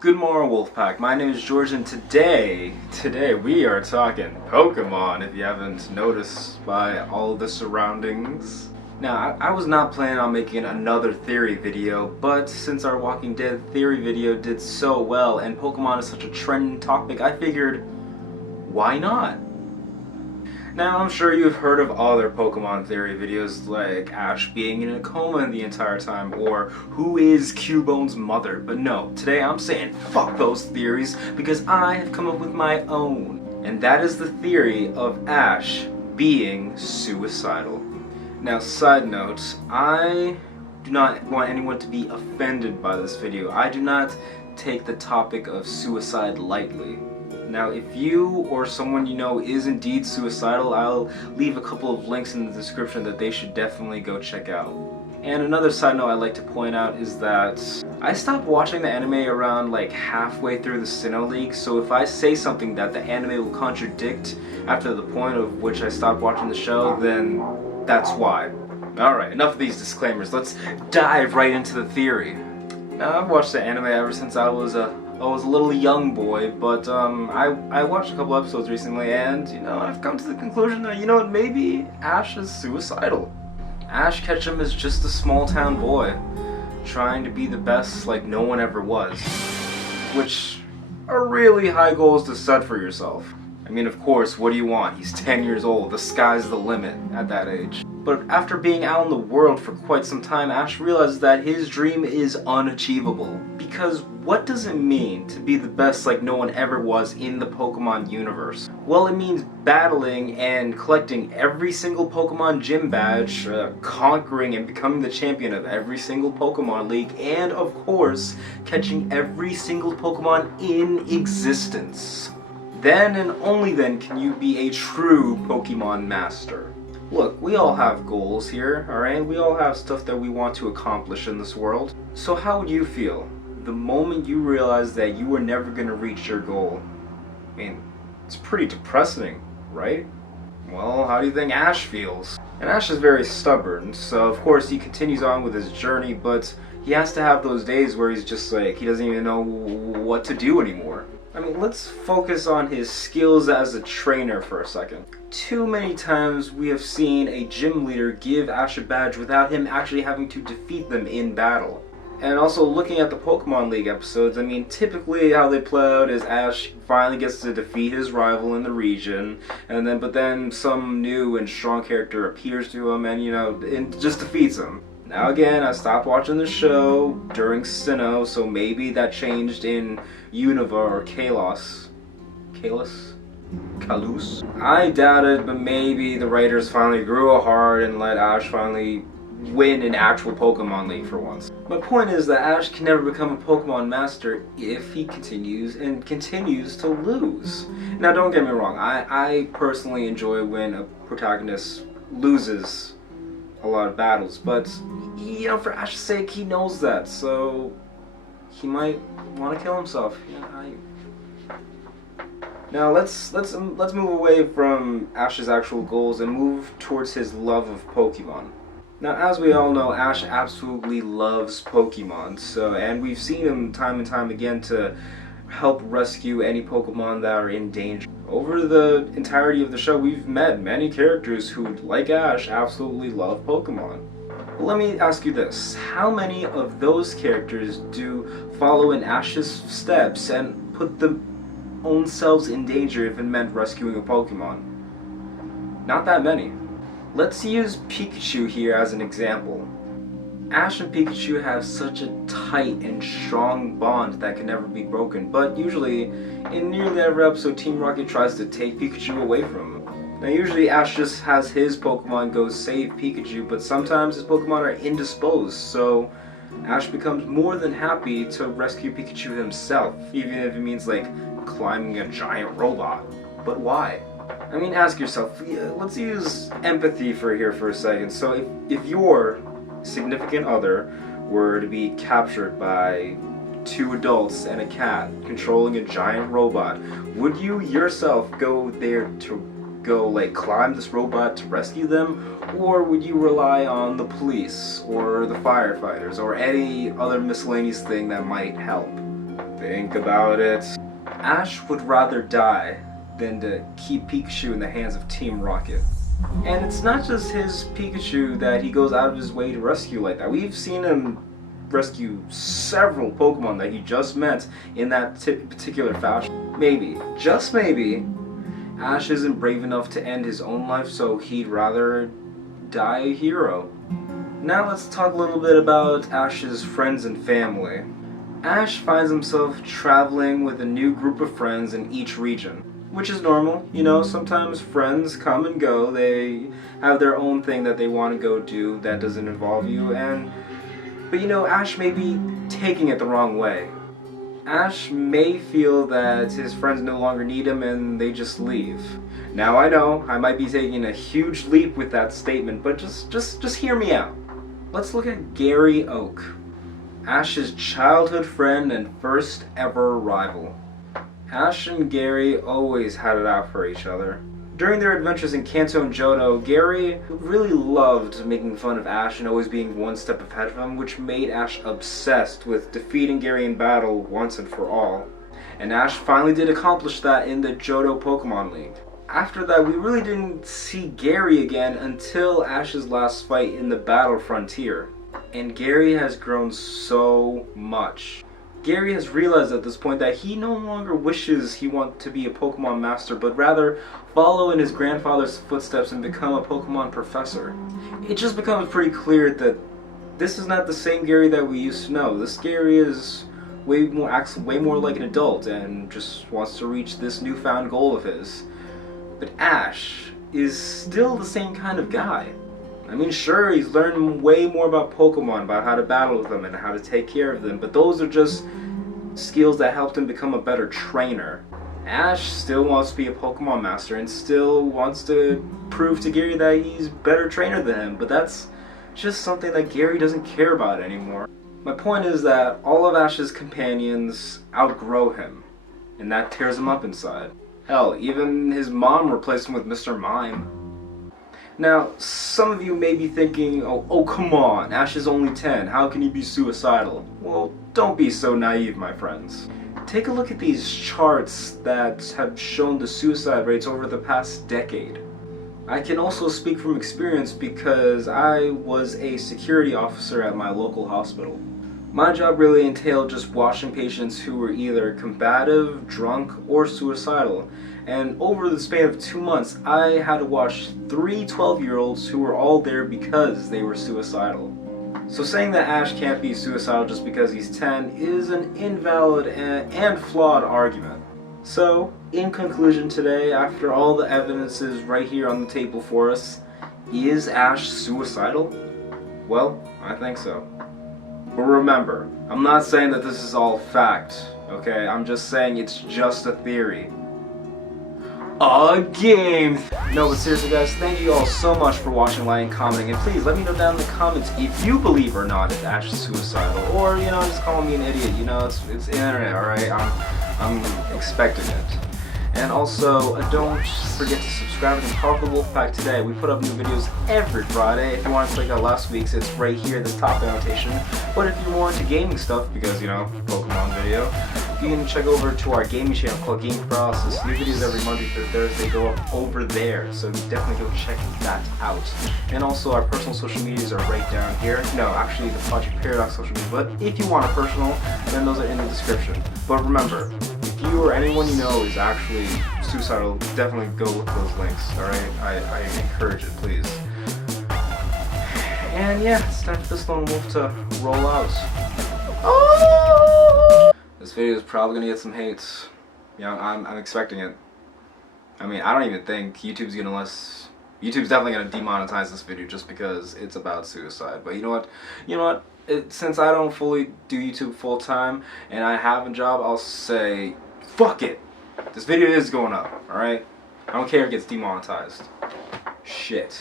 Good morning, Wolfpack. My name is George, and today we are talking Pokemon, if you haven't noticed by all the surroundings. Now, I was not planning on making another theory video, but since our Walking Dead theory video did so well, and Pokemon is such a trending topic, I figured, why not? Now, I'm sure you've heard of other Pokemon theory videos like Ash being in a coma the entire time, or who is Cubone's mother, but no, today I'm saying fuck those theories because I have come up with my own. And that is the theory of Ash being suicidal. Now, side note, I do not want anyone to be offended by this video. I do not take the topic of suicide lightly. Now, if you or someone you know is indeed suicidal, I'll leave a couple of links in the description that they should definitely go check out. And another side note I'd like to point out is that I stopped watching the anime around like halfway through the Sinnoh League, so if I say something that the anime will contradict after the point of which I stopped watching the show, then that's why. Alright, enough of these disclaimers, let's dive right into the theory. Now, I've watched the anime ever since I was a little young boy, but I watched a couple episodes recently, and I've come to the conclusion that maybe Ash is suicidal. Ash Ketchum is just a small town boy trying to be the best like no one ever was, which are really high goals to set for yourself. I mean, of course, what do you want? He's 10 years old, the sky's the limit at that age. But after being out in the world for quite some time, Ash realizes that his dream is unachievable. Because what does it mean to be the best like no one ever was in the Pokemon universe? Well, it means battling and collecting every single Pokemon gym badge, conquering and becoming the champion of every single Pokemon League, and of course, catching every single Pokemon in existence. Then and only then can you be a true Pokemon master. Look, we all have goals here, alright? We all have stuff that we want to accomplish in this world. So how would you feel the moment you realize that you were never going to reach your goal? I mean, it's pretty depressing, right? Well, how do you think Ash feels? And Ash is very stubborn, so of course he continues on with his journey, but he has to have those days where he's just like, he doesn't even know what to do anymore. I mean, let's focus on his skills as a trainer for a second. Too many times we have seen a gym leader give Ash a badge without him actually having to defeat them in battle. And also looking at the Pokemon League episodes, I mean, typically how they play out is Ash finally gets to defeat his rival in the region, but then some new and strong character appears to him and just defeats him. Now again, I stopped watching the show during Sinnoh, so maybe that changed in Unova or Kalos. I doubt it, but maybe the writers finally grew a heart and let Ash finally win an actual Pokemon League for once. My point is that Ash can never become a Pokemon master if he continues to lose. Now don't get me wrong, I personally enjoy when a protagonist loses a lot of battles, but for Ash's sake, he knows that, so he might want to kill himself. Now let's move away from Ash's actual goals and move towards his love of Pokemon. Now, as we all know, Ash absolutely loves Pokemon, and we've seen him time and time again to help rescue any Pokemon that are in danger. Over the entirety of the show, we've met many characters who, like Ash, absolutely love Pokemon. But let me ask you this, how many of those characters do follow in Ash's steps and put their own selves in danger if it meant rescuing a Pokemon? Not that many. Let's use Pikachu here as an example. Ash and Pikachu have such a tight and strong bond that can never be broken, but usually, in nearly every episode, Team Rocket tries to take Pikachu away from him. Now usually Ash just has his Pokemon go save Pikachu, but sometimes his Pokemon are indisposed, so Ash becomes more than happy to rescue Pikachu himself, even if it means like climbing a giant robot. But why? I mean, ask yourself, let's use empathy here for a second. So if your significant other were to be captured by two adults and a cat controlling a giant robot, would you yourself go there to climb this robot to rescue them, or would you rely on the police or the firefighters or any other miscellaneous thing that might help? think about it, Ash would rather die than to keep Pikachu in the hands of Team Rocket. And it's not just his Pikachu that he goes out of his way to rescue like that. We've seen him rescue several Pokemon that he just met in that particular fashion. Maybe, just maybe, Ash isn't brave enough to end his own life, so he'd rather die a hero. Now let's talk a little bit about Ash's friends and family. Ash finds himself traveling with a new group of friends in each region, which is normal. You know, sometimes friends come and go. They have their own thing that they want to go do that doesn't involve you, but you know, Ash may be taking it the wrong way. Ash may feel that his friends no longer need him and they just leave. Now I know I might be taking a huge leap with that statement, but just hear me out. Let's look at Gary Oak, Ash's childhood friend and first ever rival. Ash and Gary always had it out for each other. During their adventures in Kanto and Johto, Gary really loved making fun of Ash and always being one step ahead of him, which made Ash obsessed with defeating Gary in battle once and for all. And Ash finally did accomplish that in the Johto Pokemon League. After that, we really didn't see Gary again until Ash's last fight in the Battle Frontier. And Gary has grown so much. Gary has realized at this point that he no longer wishes he wants to be a Pokemon master, but rather follow in his grandfather's footsteps and become a Pokemon professor. It just becomes pretty clear that this is not the same Gary that we used to know. This Gary is acts way more like an adult and just wants to reach this newfound goal of his. But Ash is still the same kind of guy. I mean, sure, he's learned way more about Pokemon, about how to battle with them and how to take care of them, but those are just skills that helped him become a better trainer. Ash still wants to be a Pokemon master and still wants to prove to Gary that he's a better trainer than him, but that's just something that Gary doesn't care about anymore. My point is that all of Ash's companions outgrow him, and that tears him up inside. Hell, even his mom replaced him with Mr. Mime. Now, some of you may be thinking, oh come on, Ash is only 10, how can he be suicidal? Well, don't be so naive, my friends. Take a look at these charts that have shown the suicide rates over the past decade. I can also speak from experience because I was a security officer at my local hospital. My job really entailed just watching patients who were either combative, drunk, or suicidal. And over the span of 2 months, I had to watch 3 12-year-olds who were all there because they were suicidal. So saying that Ash can't be suicidal just because he's 10 is an invalid and flawed argument. So, in conclusion today, after all the evidence is right here on the table for us, is Ash suicidal? Well, I think so. But remember, I'm not saying that this is all fact, okay? I'm just saying it's just a theory. A game! No, but seriously guys, thank you all so much for watching, liking, commenting, and please let me know down in the comments if you believe or not if Ash is suicidal, or, you know, just calling me an idiot. You know, it's the internet, alright? I'm expecting it. And also, don't forget to subscribe to the Powerful Wolfpack today. We put up new videos every Friday. If you want to check out last week's, it's right here, the top annotation. But if you're more into gaming stuff, because, you know, Pokemon video, you can check over to our gaming channel called Gaming Paralysis. New videos every Monday through Thursday go up over there, so definitely go check that out. And also, our personal social medias are right down here. No, actually, the Project Paradox social media, but if you want a personal, then those are in the description. But remember, if you or anyone you know is actually suicidal, definitely go look at those links, alright? I encourage it, please. And yeah, it's time for this lone wolf to roll out. Oh! This video is probably gonna get some hates. You know, I'm expecting it. I mean, I don't even think YouTube's definitely gonna demonetize this video just because it's about suicide. But you know what? Since I don't fully do YouTube full time and I have a job, I'll say, fuck it. This video is going up, alright? I don't care if it gets demonetized. Shit.